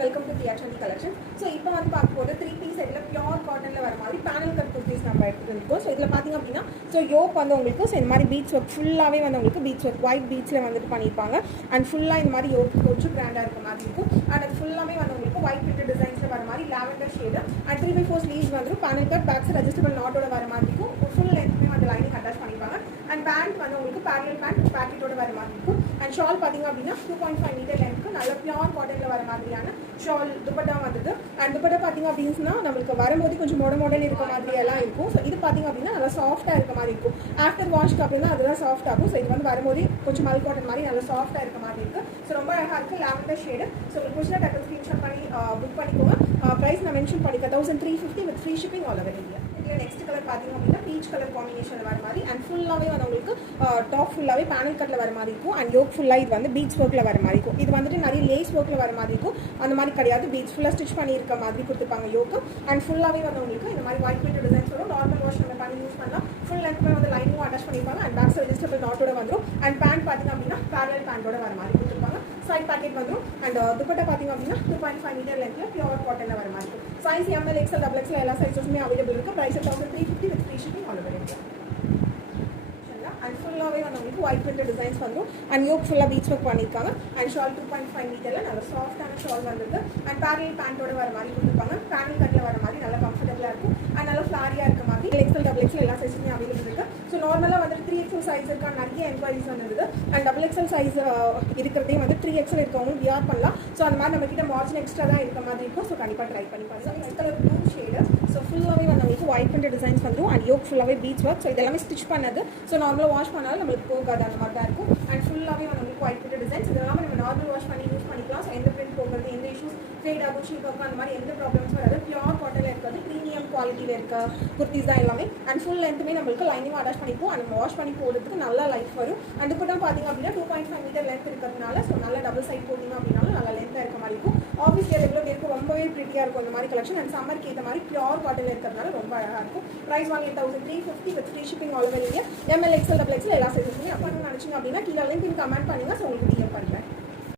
Welcome to தியாட்ரன் collection. So இப்போ வந்து பார்க்க போது 3 பீஸ் செட்டில் பியூர் காட்டனில் வர மாதிரி பேனல் கட் குர்த்திஸ் நம்ம எடுத்துருக்கோம். ஸோ இதில் பார்த்திங்க அப்படின்னா யோக் வந்து உங்களுக்கு இந்த மாதிரி பீட்ஸ் ஒர்க் ஃபுல்லாகவே வந்து உங்களுக்கு பீட்ஸ் ஒர்க் ஒயிட் பீட்ஸில் வந்துட்டு பண்ணியிருப்பாங்க. அண்ட் ஃபுல்லாக இந்த மாதிரி யோக் கொஞ்சம் கிராண்டாக இருக்க மாதிரி இருக்கும். அண்ட் அது ஃபுல்லாகவே வந்து உங்களுக்கு ஒயிட் பிரிண்டட் டிசைன்ஸில் வர மாதிரி லாவெண்டர் ஷேடு அண்ட் 3/4 ஸ்லீவ்ஸ் வந்துடும். பேனல் கட் பேக்ஸ் அட்ஜஸ்டபிள் நாட்டோட வர மாதிரி இருக்கும். ஃபுல் லென்த்துமே வந்து லைனிங் அட்டாச் பண்ணிப்பாங்க. அண்ட் பேண்ட் வந்து உங்களுக்கு பேரலல் பேண்ட் பேக்கெட்டோட வர மாதிரி இருக்கும். அண்ட் ஷால் பார்த்திங்க அப்படின்னா 2.5 மீட்டர் லென்த்துக்கு நல்ல பியூர் காட்டனில் வர மாதிரியான ஷால் துப்பட்டா வந்தது. அண்ட் துப்பட்டா பார்த்திங்க அப்படின்னா நம்மளுக்கு வரும்போது கொஞ்சம் மாடல் இருக்க மாதிரி எல்லாம் இருக்கும். ஸோ இது பார்த்திங்க அப்படின்னா நல்லா சாஃப்ட்டாக இருக்க மாதிரி இருக்கும். ஆஃப்டர் வாஷ்க்கு அப்படின்னா அதுதான் சாஃப்ட் ஆகும். ஸோ இது வந்து வரும்போது கொஞ்சம் மல் காட்டன் மாதிரி நல்லா சாஃப்ட்டாக இருக்க மாதிரி இருக்குது. ஸோ ரொம்ப அழகாக இருக்குது லாவெண்டர் ஷேடு. ஸோ உங்களுக்கு பிடிச்சா டக்கு ஸ்க்ரீன்ஷாட் பண்ணி புக் பண்ணிக்கோங்க. ப்ரைஸ் நான் மென்ஷன் பண்ணிக்க 1350 with free shipping all over India. இதில் நெக்ஸ்ட் கலர் பார்த்திங்க அப்படின்னா பீச் கலர் காம்பினேஷனில் வர மாதிரி அண்ட் ஃபுல்லாகவே வந்து உங்களுக்கு டாப் ஃபுல்லாகவே பேனல் கட்டில் வர மாதிரி இருக்கும். அண்ட் யோக் ஃபுல்லாக இது வந்து பீட்ஸ் ஒர்க்கில் வர மாதிரி இருக்கும். இது வந்துட்டு நிறைய லேஸ் ஒர்க்கில் வர மாதிரி இருக்கும். அந்த மாதிரி கிடையாது, பீட்ஸ் ஃபுல்லாக ஸ்டிச் பண்ணியிருக்க மாதிரி கொடுத்துருப்பாங்க யோக்கு. அண்ட் ஃபுல்லாகவே வந்து உங்களுக்கு இந்த மாதிரி ஒயிட் பிரிண்ட் டிசைன்ஸ் வரும். நார்மல் வாஷ் நம்ம பண்ணி யூஸ் பண்ணலாம். ஃபுல் லென்த்மே வந்து லைனும் அட்டாச் பண்ணியிருப்பாங்க. அண்ட் பேக்ஸ் அட்ஜஸ்டபிள் நாட்டோட வந்துடும். அண்ட் பேண்ட் பார்த்திங்க அப்படின்னா பேரலல் பேண்டோட வர மாதிரி கொடுத்துருப்பாங்க. சைட் பேக்கெட் வந்துடும். அண்ட் துப்பட்டா பார்த்திங்க அப்படின்னா 2.5 மீட்டர் லென்த்தில் பியூர் காட்டனில் வர மாதிரி இருக்கும். சைஸ் எம்எல் எக்ஸ்எல் XXL எல்லா சைஸஸுமே அவைலபிள் இருக்குது. Price 1350 with free shipping all over India. And ஃபுல்லாகவே வந்து உங்களுக்கு ஒயிட் பிரிண்டட் டிசைன்ஸ் வந்துடும். அண்ட் யோக் ஃபுல்லாக பீச் ஒர்க் பண்ணியிருக்காங்க. அண்ட் ஷால் 2.5 மீட்டரில் நல்ல சாஃப்டான ஷால் வந்துருக்கு. அண்ட் பேரலல் பேண்டோட வர மாதிரி கொடுத்துருப்பாங்க. பேனல் கட்டில் வர மாதிரி நல்லா கம்ஃபர்டபுளாக இருக்கும். அண்ட் நல்லா ஃப்ளாரியாக இருக்க மாதிரி XXL XXL எல்லா சைஸுமே அவைலபிள் இருக்குது. ஸோ நார்மலாக வந்து 3XL சைஸ் இருக்கான நிறைய என்கொயரிஸ் வந்துருது. அண்ட் XXL சைஸ் இருக்கிறதையும் வந்து 3XL இருக்கவங்களும் வியர் பண்ணலாம். ஸோ அந்த மாதிரி நம்மக்கிட்ட மார்ஜின் எக்ஸ்ட்ரா தான் இருக்க மாதிரி இருக்கும். ஸோ கண்டிப்பாக ட்ரை பண்ணி பாருங்க. Next colour blue shade. So ஃபுல்லாகவே வந்து உங்களுக்கு ஒயிட் பிரிண்டட் டிசைன்ஸ் வந்துடும். அண்ட் யோக் ஃபுல்லாகவே பீச் ஒர்க். ஸோ இதெல்லாமே ஸ்டிச் பண்ணது. ஸோ நார்மலாக வாஷ் பண்ணாலும் நம்மளுக்கு போகாது, அந்த மாதிரி தான் இருக்கும். அண்ட் ஃபுல்லாகவே வந்து உங்களுக்கு ஒயிட் பிரிண்டட் டிசைன்ஸ். இதெல்லாமே நம்ம நார்மல் வாஷ் பண்ணி யூஸ் பண்ணிக்கலாம். ஸோ எந்த பிரிண்ட் போகிறது, எந்த இஷ்யூஸ் ஃபேட் ஆகும், ஷீக் ஆகும், அந்த மாதிரி எந்த ப்ராப்ளம்ஸ் வராது. பியூர் காட்டனில் இருக்காது, ப்ரீமியம் குவாலிட்டியில் இருக்க குர்த்திஸ் தான் எல்லாமே. அண்ட் ஃபுல் லென்த்துமே நம்மளுக்கு லைனிங் அட்டாச் பண்ணிப்போம். அண்ட் வாஷ் பண்ணி போடுறதுக்கு நல்லா லைஃப் வரும். அண்ட் இப்போ தான் பார்த்திங்க அப்படின்னா 2.5 மீட்டர் லென்த் இருக்கிறதுனால ஸோ நல்லா டபுள் சைட் போட்டிங்க அப்படின்னாலும் நல்லா லென்த்தாக இருக்க மாதிரி இருக்கும். ஆஃபீஸ் ரெகுலர் இருக்கும், ரொம்பவே ப்ரிட்டியாக இருக்கும் இந்த மாதிரி கலெக்ஷன். அண்ட் சம்மருக்கு ஏற்ற மாதிரி பியூர் காட்டனில் இருக்கிறதுனால ரொம்ப அழகாக இருக்கும். ப்ரைஸ் வாங்கி 1350 with free shipping all over India. ML XXL XXL எல்லா சைஸஸுமே அப்போ நினச்சிங்க அப்படின்னா கீழே லிங்க் கமெண்ட் பண்ணுங்கள். ஸோ உங்களுக்கு டிஎம் பண்ணுறேன்.